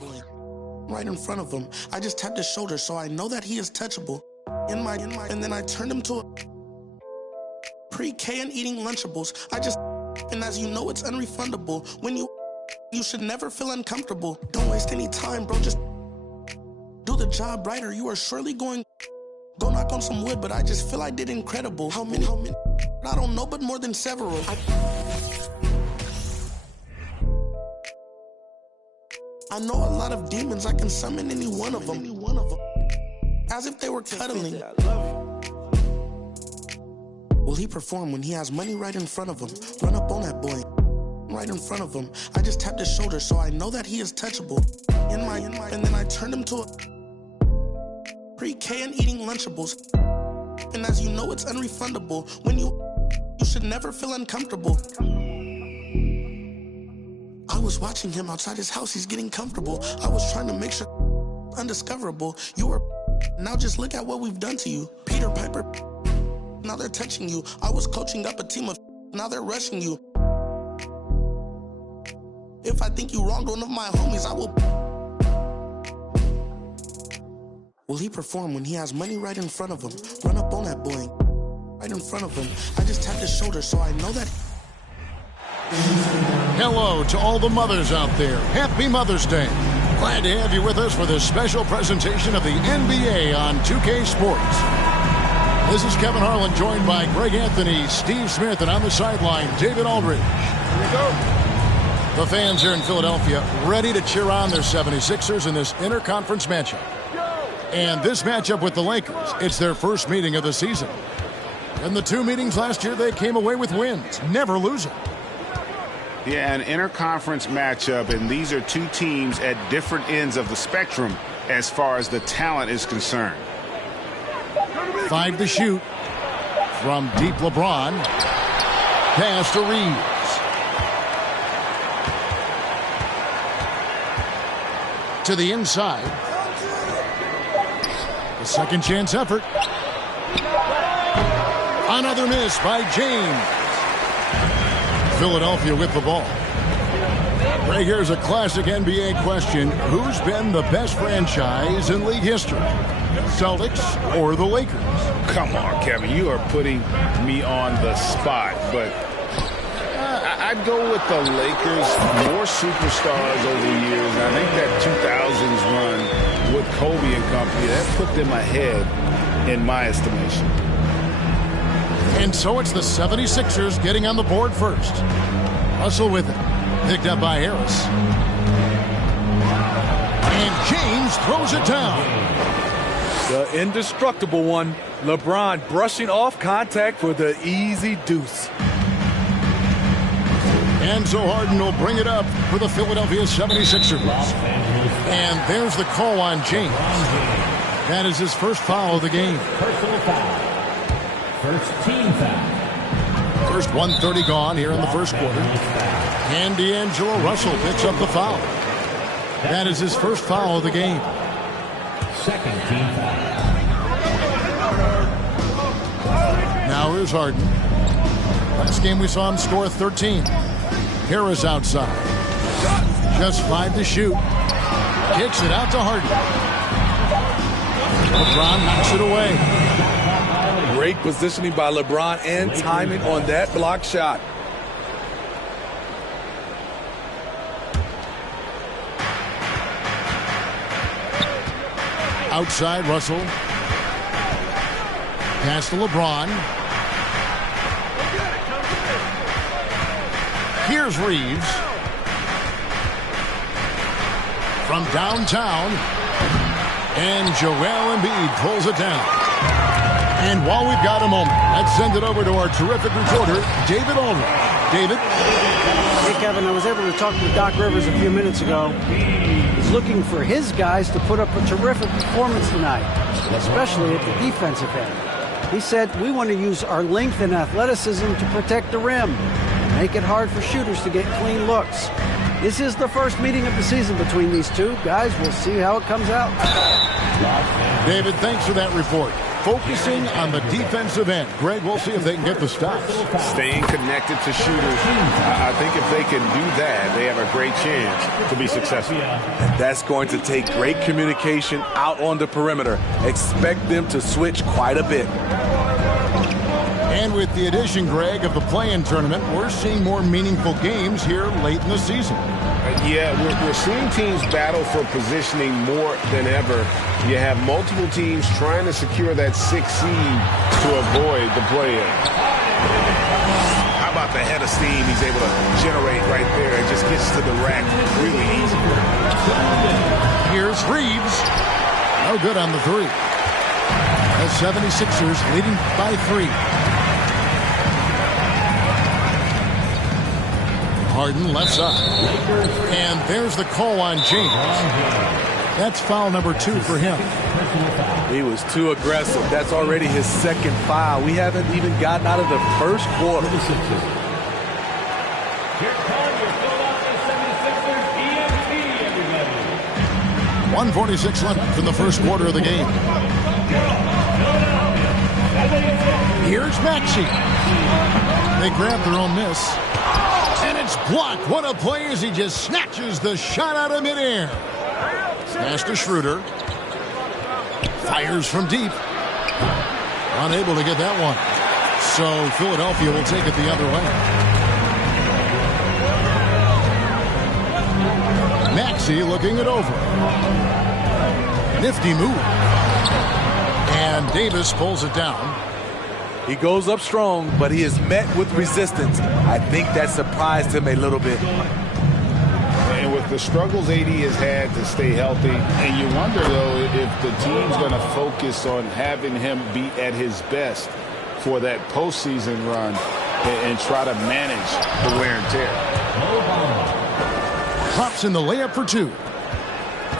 right in front of him. I just tapped his shoulder, so I know that he is touchable. And then I turned him to a pre-K and eating Lunchables. And as you know, it's unrefundable. When you should never feel uncomfortable. Don't waste any time, bro. Just do the job right, or you are surely going. Go knock on some wood, but I just feel I did incredible. How many? I don't know, but more than several. I know a lot of demons. I can summon any one of them. As if they were cuddling. Will he perform when he has money right in front of him? Run up on that boy. Right in front of him. I just tapped his shoulder, so I know that he is touchable. And then I turned him to a pre-K and eating Lunchables. And as you know, it's unrefundable. When you should never feel uncomfortable. I was watching him outside his house. He's getting comfortable. I was trying to make sure undiscoverable. You were. Now just look at what we've done to you. Peter Piper. Now they're touching you. I was coaching up a team of. Now they're rushing you. If I think you wronged one of my homies, I will. Will he perform when he has money right in front of him? Run up on that boy. Right in front of him. I just tapped his shoulder, so I know that. Hello to all the mothers out there. Happy Mother's Day. Glad to have you with us for this special presentation of the NBA on 2K Sports. This is Kevin Harlan, joined by Greg Anthony, Steve Smith, and on the sideline, David Aldridge. Here we go. The fans here in Philadelphia ready to cheer on their 76ers in this interconference matchup. And this matchup with the Lakers, it's their first meeting of the season. In the two meetings last year, they came away with wins, never losing. Yeah, an interconference matchup, and these are two teams at different ends of the spectrum as far as the talent is concerned. 5 to shoot from deep LeBron. Pass to Reeves. To the inside. A second chance effort. Another miss by James. Philadelphia with the ball. Right here's a classic NBA question. Who's been the best franchise in league history? Celtics or the Lakers? Come on, Kevin. You are putting me on the spot, but I'd go with the Lakers. More superstars over the years. I think that 2000s run with Kobe and company, that put them ahead in my estimation. And so it's the 76ers getting on the board first. Russell with it. Picked up by Harris. And James throws it down. The indestructible one. LeBron brushing off contact for the easy deuce. Enzo Harden will bring it up for the Philadelphia 76ers. And there's the call on James. That is his first foul of the game. Personal foul. First team foul. First 1:30 gone here in the first quarter. And D'Angelo Russell picks up the foul. That is his first foul of the game. Second team foul. Now here's Harden. Last game we saw him score 13. Harris outside. Just 5 to shoot. Kicks it out to Harden. LeBron knocks it away. Great positioning by LeBron and timing on that block shot. Outside Russell. Pass to LeBron. Here's Reeves. From downtown. And Joel Embiid pulls it down. And while we've got a moment, let's send it over to our terrific reporter, David Aldridge. David? Hey, Kevin, I was able to talk to Doc Rivers a few minutes ago. He's looking for his guys to put up a terrific performance tonight, especially at the defensive end. He said, we want to use our length and athleticism to protect the rim, make it hard for shooters to get clean looks. This is the first meeting of the season between these two. Guys, we'll see how it comes out. David, thanks for that report. focusing on the defensive end. Greg, we'll see if they can get the stops. Staying connected to shooters. I think if they can do that, they have a great chance to be successful. And that's going to take great communication out on the perimeter. Expect them to switch quite a bit. And with the addition, Greg, of the play-in tournament, we're seeing more meaningful games here late in the season. Yeah, we're seeing teams battle for positioning more than ever. You have multiple teams trying to secure that 6th seed to avoid the play-in. How about the head of steam he's able to generate right there? It just gets to the rack really easy. Here's Reeves. No good on the three. The 76ers leading by 3. Harden left side. And there's the call on James. That's foul number 2 for him. He was too aggressive. That's already his 2nd foul. We haven't even gotten out of the first quarter. Here come your Philadelphia 76ers EMT, everybody. 1:46 left in the first quarter of the game. Here's Maxey. They grab their own miss. And it's blocked. What a play as he just snatches the shot out of midair. Pass to Schroeder. Fires from deep. Unable to get that one. So Philadelphia will take it the other way. Maxey looking it over. Nifty move. And Davis pulls it down. He goes up strong, but he is met with resistance. I think that surprised him a little bit. And with the struggles AD has had to stay healthy, and you wonder, though, if the team's going to focus on having him be at his best for that postseason run and try to manage the wear and tear. Pops in the layup for 2.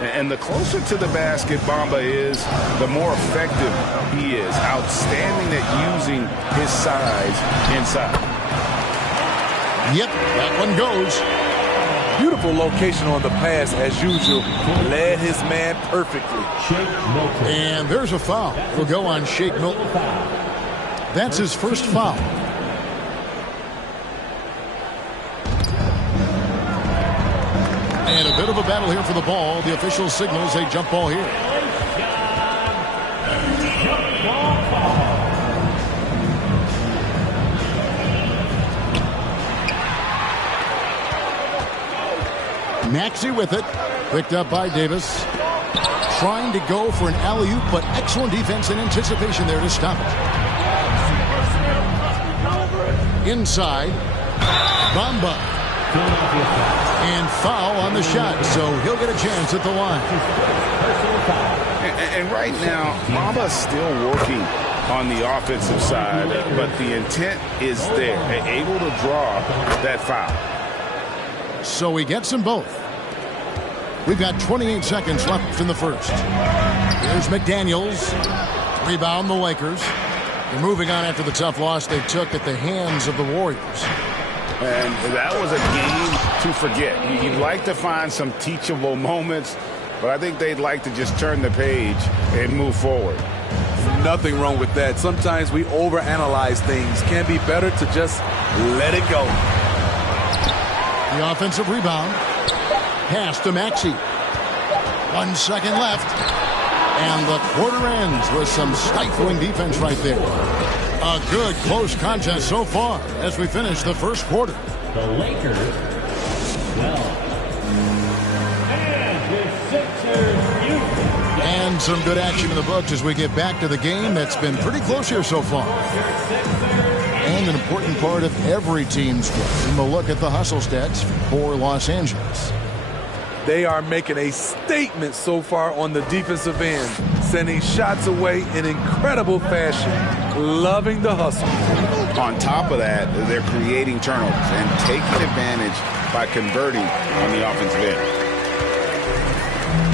And the closer to the basket Bamba is, the more effective he is. Outstanding at using his size inside. Yep, that one goes. Beautiful location on the pass as usual. Led his man perfectly. And there's a foul. Will go on Shake Milton. That's his first foul. And a bit of a battle here for the ball. The official signals a jump ball here. Maxey with it. Picked up by Davis. Trying to go for an alley-oop, but excellent defense and anticipation there to stop it. Inside. Bamba. And foul on the shot, so he'll get a chance at the line. And right now, Bamba's still working on the offensive side, but the intent is there. They're able to draw that foul. So he gets them both. We've got 28 seconds left in the first. Here's McDaniels. Rebound the Lakers. They're moving on after the tough loss they took at the hands of the Warriors. And that was a game to forget. You'd like to find some teachable moments, but I think they'd like to just turn the page and move forward. Nothing wrong with that. Sometimes we overanalyze things. Can be better to just let it go. The offensive rebound. Pass to Maxey. 1 second left. And the quarter ends with some stifling defense right there. A good close contest so far as we finish the first quarter. The Lakers, 12. And the Sixers, and some good action in the books as we get back to the game that's been pretty close here so far. And an important part of every team's work. And we'll look at the hustle stats for Los Angeles. They are making a statement so far on the defensive end, sending shots away in incredible fashion. Loving the hustle. On top of that, they're creating turnovers and taking advantage by converting on the offensive end.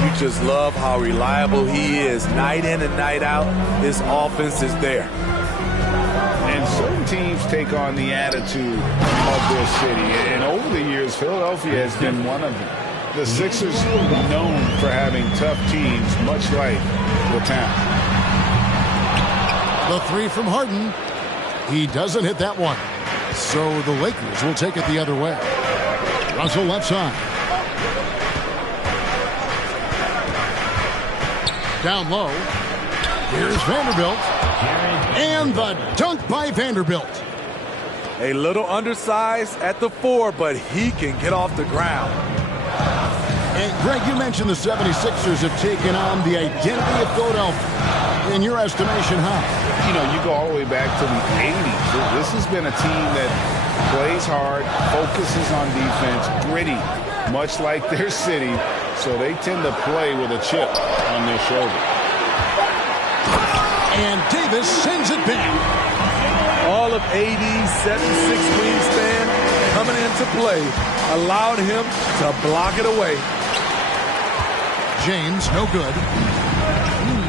You just love how reliable he is. Night in and night out, his offense is there. And certain teams take on the attitude of their city. And over the years, Philadelphia has been one of them. The Sixers known for having tough teams, much like the town. The three from Harden. He doesn't hit that one. So the Lakers will take it the other way. Russell left side. Down low. Here's Vanderbilt. And the dunk by Vanderbilt. A little undersized at the 4, but he can get off the ground. And Greg, you mentioned the 76ers have taken on the identity of Philadelphia. In your estimation, how? You know, you go all the way back to the 80s. This has been a team that plays hard, focuses on defense, gritty, much like their city. So they tend to play with a chip on their shoulder. And Davis sends it back. All of AD's 76 wingspan coming into play allowed him to block it away. James, no good.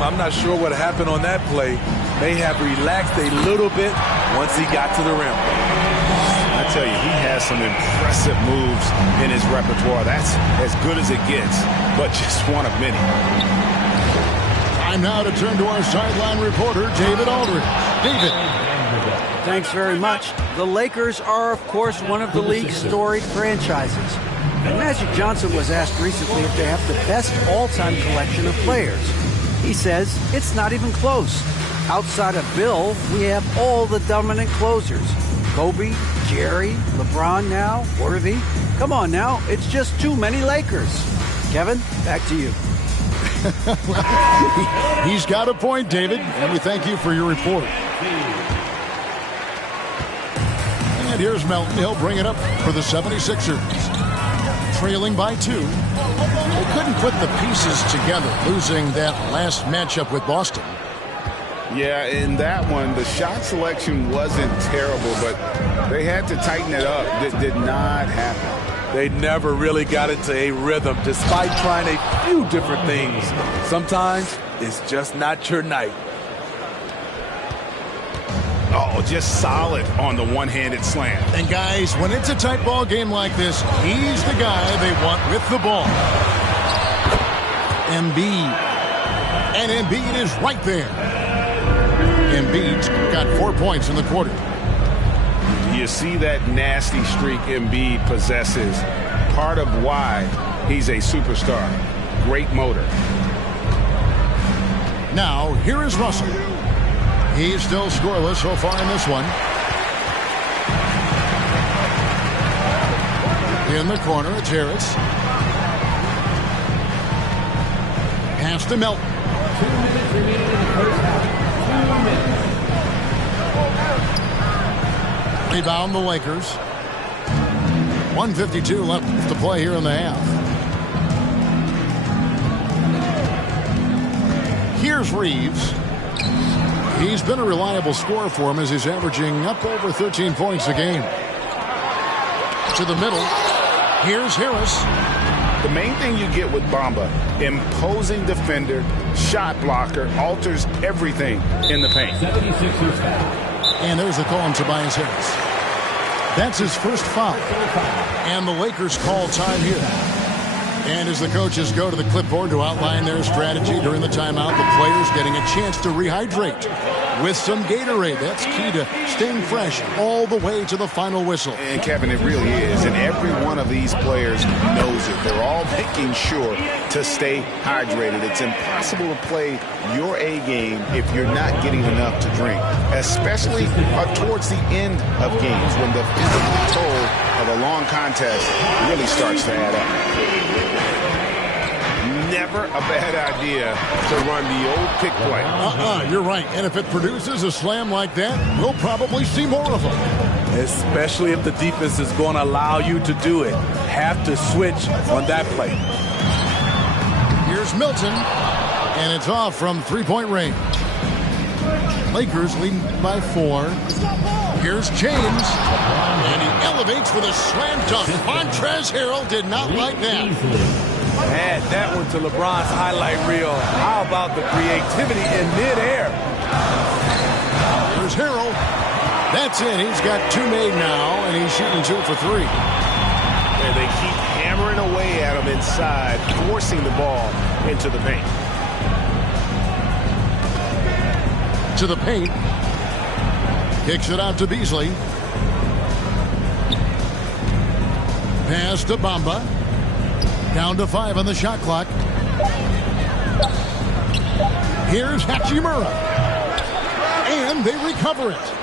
I'm not sure what happened on that play. May have relaxed a little bit once he got to the rim. I tell you, he has some impressive moves in his repertoire. That's as good as it gets, but just one of many. Time now to turn to our sideline reporter, David Aldridge. David. Thanks very much. The Lakers are, of course, one of the league's storied franchises. And Magic Johnson was asked recently if they have the best all-time collection of players. He says it's not even close. Outside of Bill, we have all the dominant closers. Kobe, Jerry, LeBron now, Worthy. Come on now, it's just too many Lakers. Kevin, back to you. He's got a point, David, and we thank you for your report. And here's Melton. He'll bring it up for the 76ers. Trailing by 2. They couldn't put the pieces together, losing that last matchup with Boston. Yeah, in that one, the shot selection wasn't terrible, but they had to tighten it up. That did not happen. They never really got into a rhythm, despite trying a few different things. Sometimes it's just not your night. Oh, just solid on the one-handed slam. And guys, when it's a tight ball game like this, he's the guy they want with the ball. Embiid. And Embiid is right there. Embiid's got 4 points in the quarter. You see that nasty streak Embiid possesses. Part of why he's a superstar. Great motor. Now, here is Russell. He's still scoreless so far in this one. In the corner, it's Harris. Pass to Melton. 2 minutes remaining in the first half. 2 minutes. Rebound the Lakers. 1:52 left to play here in the half. Here's Reeves. He's been a reliable scorer for him as he's averaging up over 13 points a game. To the middle. Here's Harris. The main thing you get with Bamba, imposing defender, shot blocker, alters everything in the paint. 76ers foul. And there's the call on Tobias Harris. That's his first foul. And the Lakers call time here. And as the coaches go to the clipboard to outline their strategy during the timeout, the players getting a chance to rehydrate with some Gatorade. That's key to staying fresh all the way to the final whistle. And Kevin, it really is. And every one of these players knows it. They're all making sure to stay hydrated. It's impossible to play your A game if you're not getting enough to drink, especially towards the end of games when the physical toll of a long contest really starts to add up. Never a bad idea to run the old pick play. You're right. And if it produces a slam like that, we'll probably see more of them. Especially if the defense is going to allow you to do it. Have to switch on that play. Here's Milton. And it's off from three-point range. Lakers leading by 4. Here's James. And he elevates with a slam dunk. Montrezl Harrell did not like that. Add that one to LeBron's highlight reel. How about the creativity in midair? Here's Harrell. That's it. He's got 2 made now, and he's shooting 2 for 3. And they keep hammering away at him inside, forcing the ball into the paint. to the paint. Kicks it out to Beasley. Pass to Bamba. Down to 5 on the shot clock. Here's Hachimura. And they recover it.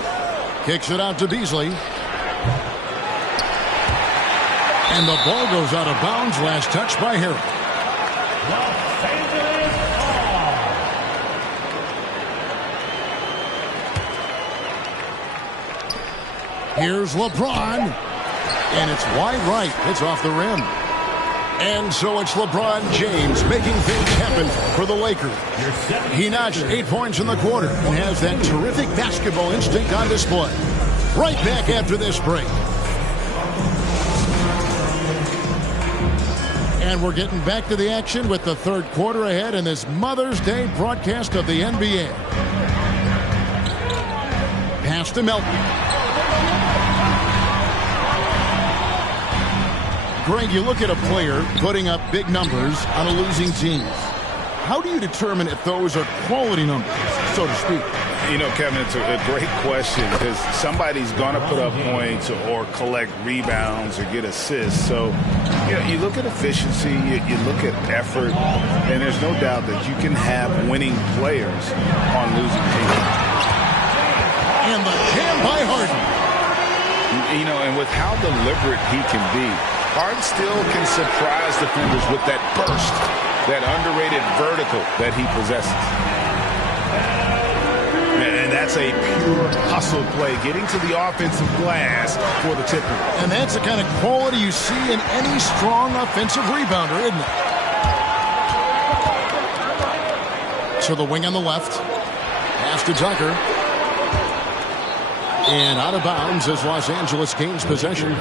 Kicks it out to Beasley. And the ball goes out of bounds. Last touch by Harrell. Here's LeBron. And it's wide right. It's off the rim. And so it's LeBron James making things happen for the Lakers. He notched 8 points in the quarter and has that terrific basketball instinct on display. Right back after this break. And we're getting back to the action with the third quarter ahead in this Mother's Day broadcast of the NBA. Pass to Melton. Greg, you look at a player putting up big numbers on a losing team. How do you determine if those are quality numbers, so to speak? You know, Kevin, it's a great question because somebody's going to put up points or collect rebounds or get assists. So, you know, you look at efficiency, you look at effort, and there's no doubt that you can have winning players on losing teams. And the jam by Harden. You know, and with how deliberate he can be, Harden still can surprise defenders with that burst, that underrated vertical that he possesses. And that's a pure hustle play, getting to the offensive glass for the tipper. And that's the kind of quality you see in any strong offensive rebounder, isn't it? So the wing on the left. Pass to Tucker. And out of bounds as Los Angeles gains possession.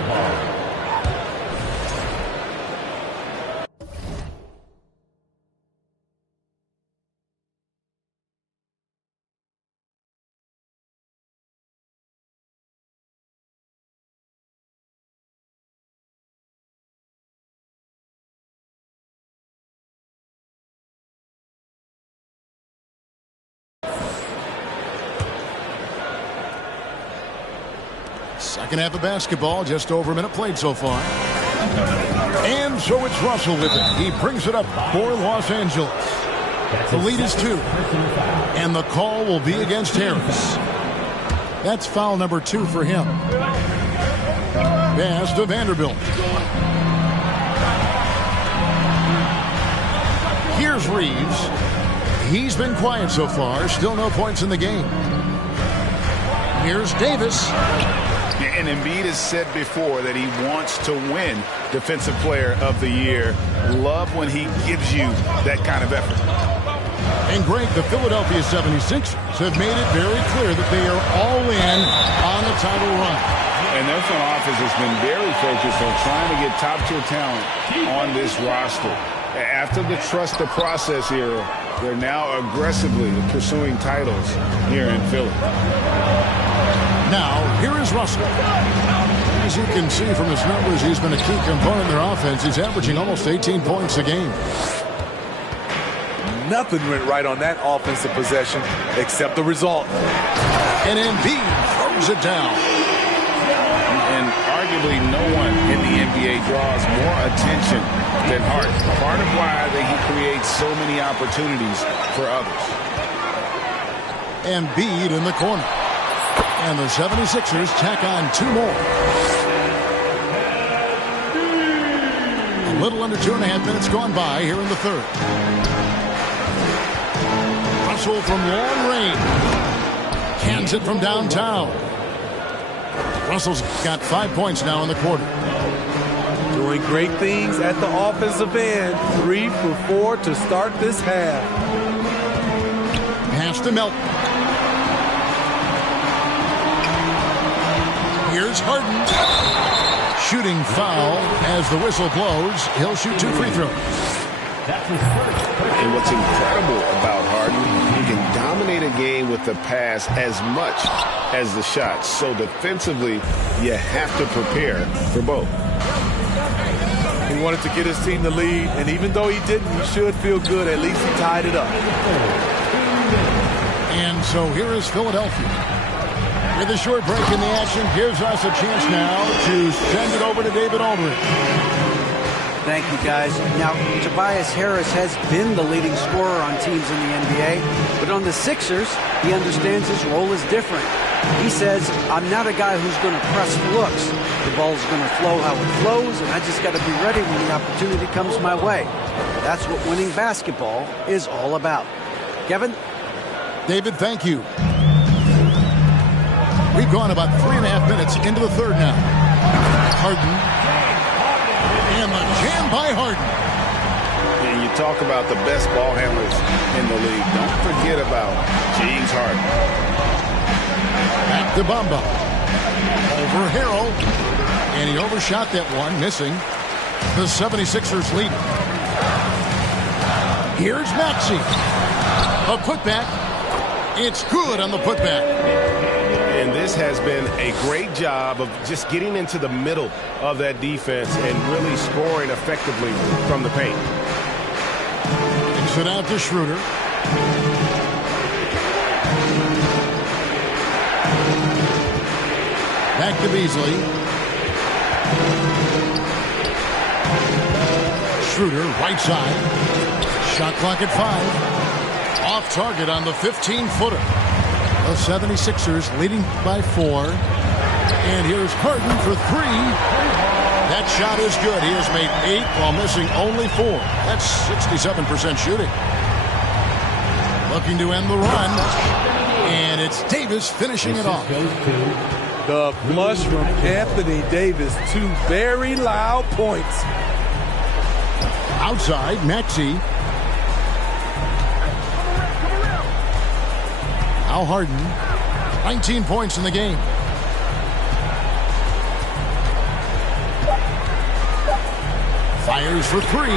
Second half of basketball, just over a minute played so far. And so it's Russell with it. He brings it up for Los Angeles. The lead is 2. And the call will be against Harris. That's foul number 2 for him. Pass to Vanderbilt. Here's Reeves. He's been quiet so far. Still no points in the game. Here's Davis. And Embiid has said before that he wants to win Defensive Player of the Year. Love when he gives you that kind of effort. And Greg, the Philadelphia 76ers have made it very clear that they are all in on a title run. And their front office has been very focused on trying to get top-tier talent on this roster. After the trust the process era, they're now aggressively pursuing titles here in Philly. Now, here is Russell. As you can see from his numbers, he's been a key component in their offense. He's averaging almost 18 points a game. Nothing went right on that offensive possession except the result. And Embiid throws it down. And arguably no one in the NBA draws more attention than Harden. Part of why he creates so many opportunities for others. Embiid in the corner. And the 76ers tack on 2 more. A little under 2.5 minutes gone by here in the third. Russell from long range. Cans it from downtown. Russell's got 5 points now in the quarter. Doing great things at the offensive end. 3 for 4 to start this half. Pass to Melton. Here's Harden. Shooting foul as the whistle blows. He'll shoot 2 free throws. And what's incredible about Harden, he can dominate a game with the pass as much as the shots. So defensively, you have to prepare for both. He wanted to get his team the lead, and even though he didn't, he should feel good. At least he tied it up. And so here is Philadelphia. With a short break in the action, gives us a chance now to send it over to David Aldridge. Thank you, guys. Now, Tobias Harris has been the leading scorer on teams in the NBA, but on the Sixers, he understands his role is different. He says, I'm not a guy who's going to press looks. The ball's going to flow how it flows, and I just got to be ready when the opportunity comes my way. That's what winning basketball is all about. Kevin? David, thank you. We've gone about 3.5 minutes into the third now. Harden. And the jam by Harden. And you talk about the best ball handlers in the league. Don't forget about James Harden. Back to Bamba. Over Harrell. And he overshot that one, missing. The 76ers lead. Here's Maxey. A putback. It's good on the putback. And this has been a great job of just getting into the middle of that defense and really scoring effectively from the paint. Kicks it out to Schroeder. Back to Beasley. Schroeder, right side. Shot clock at 5. Off target on the 15-footer. The 76ers leading by 4. And here's Harden for 3. That shot is good. He has made 8 while missing only 4. That's 67% shooting. Looking to end the run. And it's Davis finishing it off. The flush from Anthony Davis. 2 very loud points. Outside, Maxey. Al Harden, 19 points in the game. Fires for 3.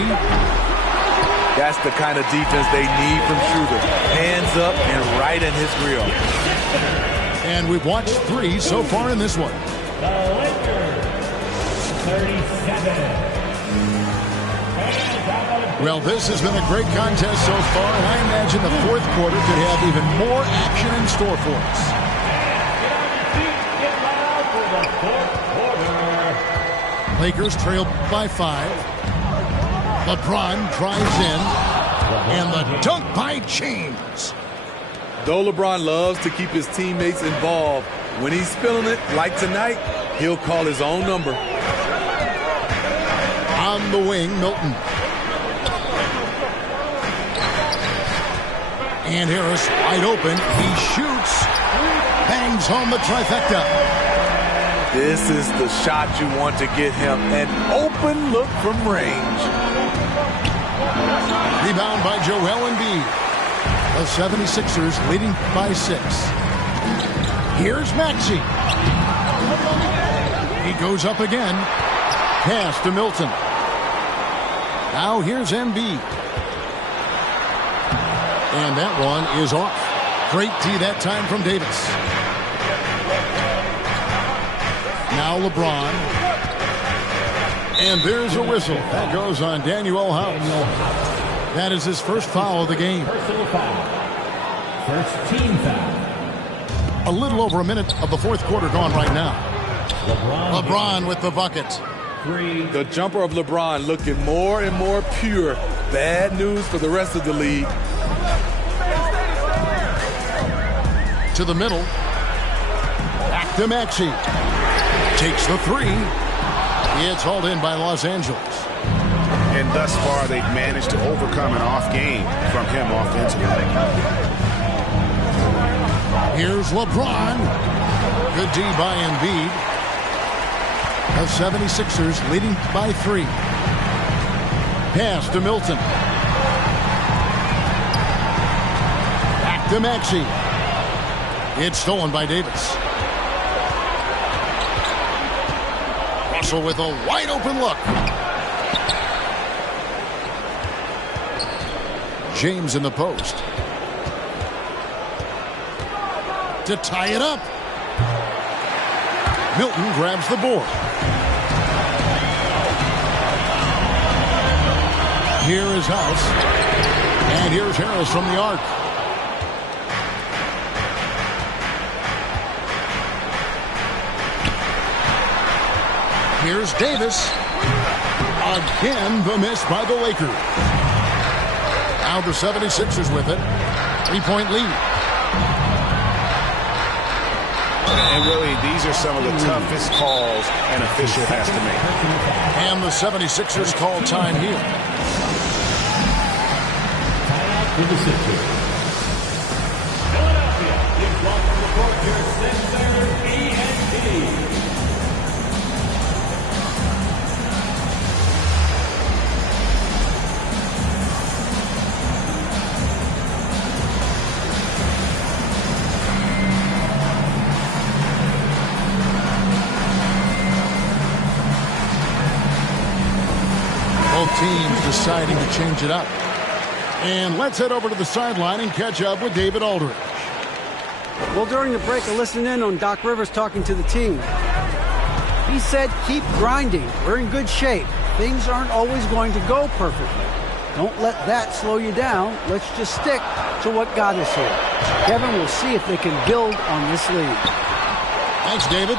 That's the kind of defense they need from Schroeder. Hands up and right in his grill. And we've watched 3 so far in this one. The Lakers, 37. Well, this has been a great contest so far, and I imagine the fourth quarter could have even more action in store for us. Lakers trail by 5. LeBron drives in, and the dunk by James. Though LeBron loves to keep his teammates involved, when he's feeling it, like tonight, he'll call his own number. On the wing, Milton. And Harris wide open. He shoots. Bangs home the trifecta. This is the shot you want to get him. An open look from range. Rebound by Joel Embiid. The 76ers leading by 6. Here's Maxey. He goes up again. Pass to Milton. Now here's Embiid. And that one is off. Great D that time from Davis. Now LeBron. And there's a whistle. That goes on Daniel House. That is his first foul of the game. Personal foul. First team foul. A little over a minute of the fourth quarter gone right now. LeBron with the bucket. 3. The jumper of LeBron looking more and more pure. Bad news for the rest of the league. To the middle. Back to Maxey. Takes the 3. It's hauled in by Los Angeles. And thus far, they've managed to overcome an off game from him offensively. Here's LeBron. Good D by Embiid. The 76ers leading by 3. Pass to Milton. Back to Maxey. It's stolen by Davis. Russell with a wide open look. James in the post. To tie it up. Milton grabs the board. Here is House. And here's Harris from the arc. Here's Davis. Again, the miss by the Lakers. Now the 76ers with it. 3-point lead. And really, these are some of the toughest calls an official has to make. And the 76ers call time here. Timeout for the Sixers. Philadelphia gives welcome to the court your center, ENT. Both teams deciding to change it up. And let's head over to the sideline and catch up with David Aldridge. Well, during the break, I listened in on Doc Rivers talking to the team. He said, keep grinding. We're in good shape. Things aren't always going to go perfectly. Don't let that slow you down. Let's just stick to what got us here. Kevin, will see if they can build on this lead. Thanks, David.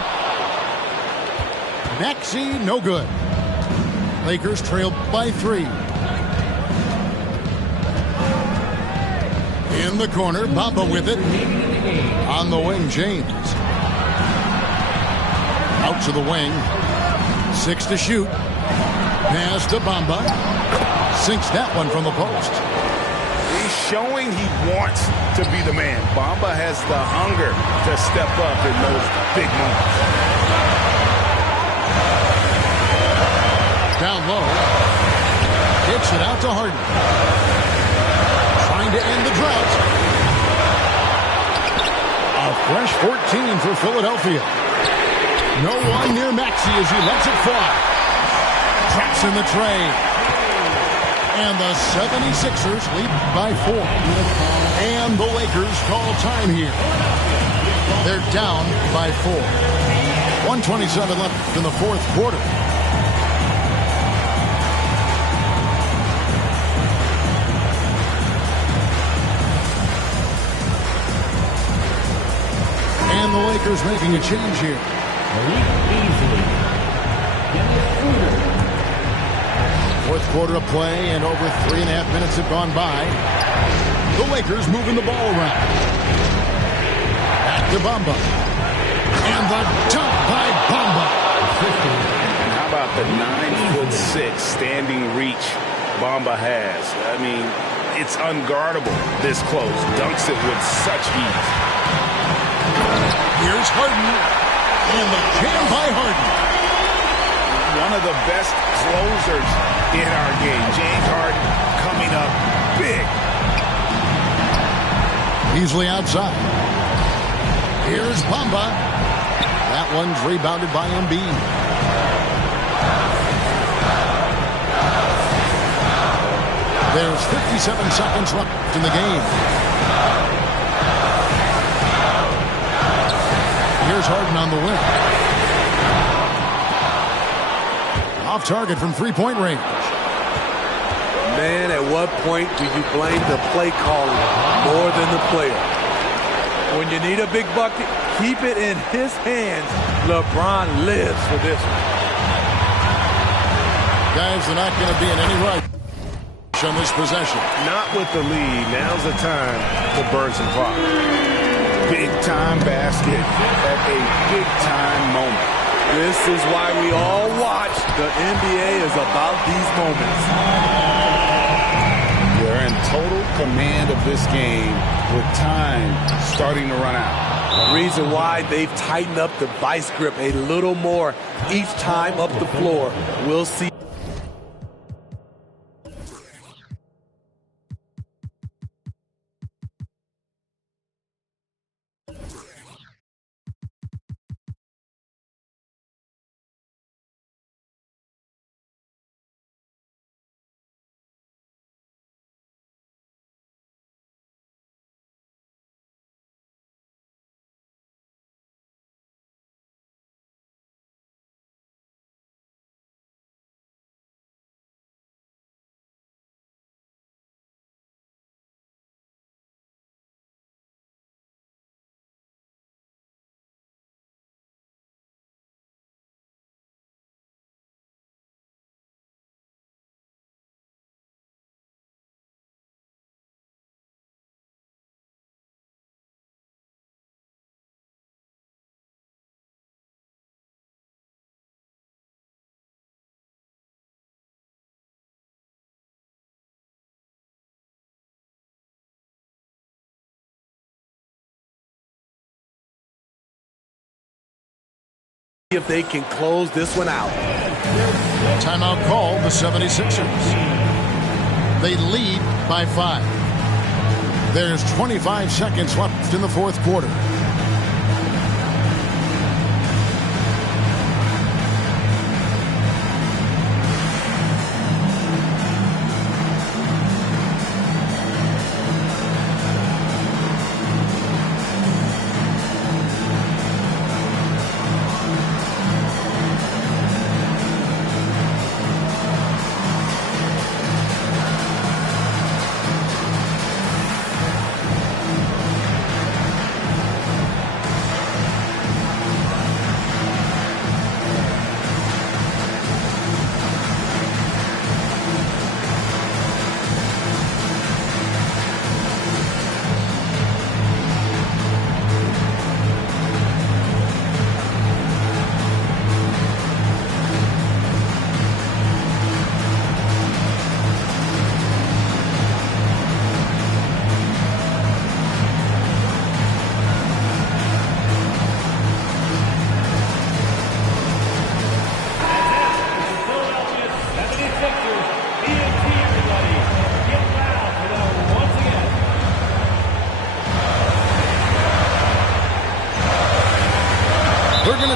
Maxey, no good. Lakers trail by 3. In the corner, Bamba with it. On the wing, James. Out to the wing. 6 to shoot. Pass to Bamba. Sinks that one from the post. He's showing he wants to be the man. Bamba has the hunger to step up in those big moments. Down low. Kicks it out to Harden. Trying to end the drought. A fresh 14 for Philadelphia. No one near Maxey as he lets it fly. Traps in the tray. And the 76ers lead by 4. And the Lakers call time here. They're down by 4. 1:27 left in the fourth quarter. And the Lakers making a change here. Fourth quarter of play, and over 3.5 minutes have gone by. The Lakers moving the ball around. Back to Bamba. And the dunk by Bamba. And how about the 9'6" standing reach Bamba has? I mean, it's unguardable this close. Dunks it with such ease. Here's Harden. And the jam by Harden. One of the best closers in our game. James Harden coming up big. Beasley outside. Here's Bamba. That one's rebounded by Embiid. There's 57 seconds left in the game. Here's Harden on the wing. Off target from three-point range. Man, at what point do you blame the play calling more than the player? When you need a big bucket, keep it in his hands. LeBron lives for this one. Guys, they're not going to be in any rush on this possession. Not with the lead. Now's the time to burn some clock. Big time basket at a big time moment. This is why we all watch. The NBA is about these moments. They're in total command of this game with time starting to run out. The reason why they've tightened up the vice grip a little more each time up the floor. We'll see. if they can close this one out. Timeout called the 76ers. They lead by 5. There's 25 seconds left in the fourth quarter.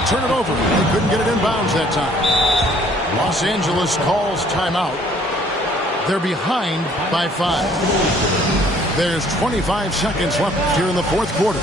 Turn it over. They couldn't get it in bounds that time. Los Angeles calls timeout. They're behind by 5. There's 25 seconds left here in the fourth quarter.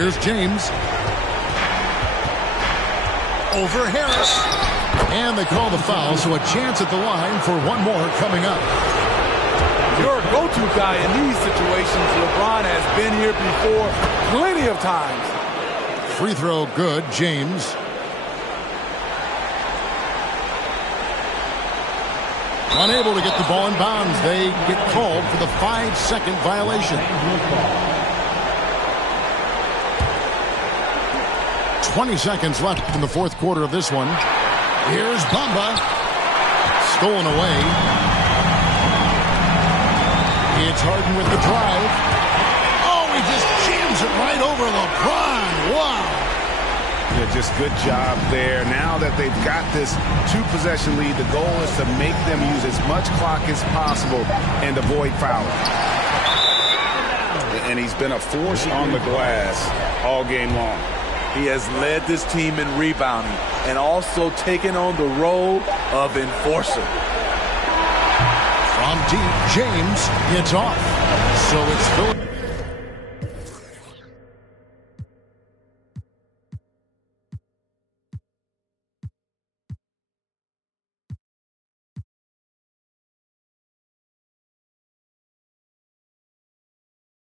Here's James. Over Harris. And they call the foul, so a chance at the line for one more coming up. Your go-to guy in these situations, LeBron has been here before plenty of times. Free throw good, James. Unable to get the ball in bounds. They get called for the 5-second violation. 20 seconds left in the fourth quarter of this one. Here's Bamba. Stolen away. It's Harden with the drive. Oh, he just jams it right over LeBron. Wow. Yeah, just good job there. Now that they've got this two-possession lead, the goal is to make them use as much clock as possible and avoid fouling. And he's been a force on the glass all game long. He has led this team in rebounding and also taken on the role of enforcer. From deep, James gets off. So it's Philly.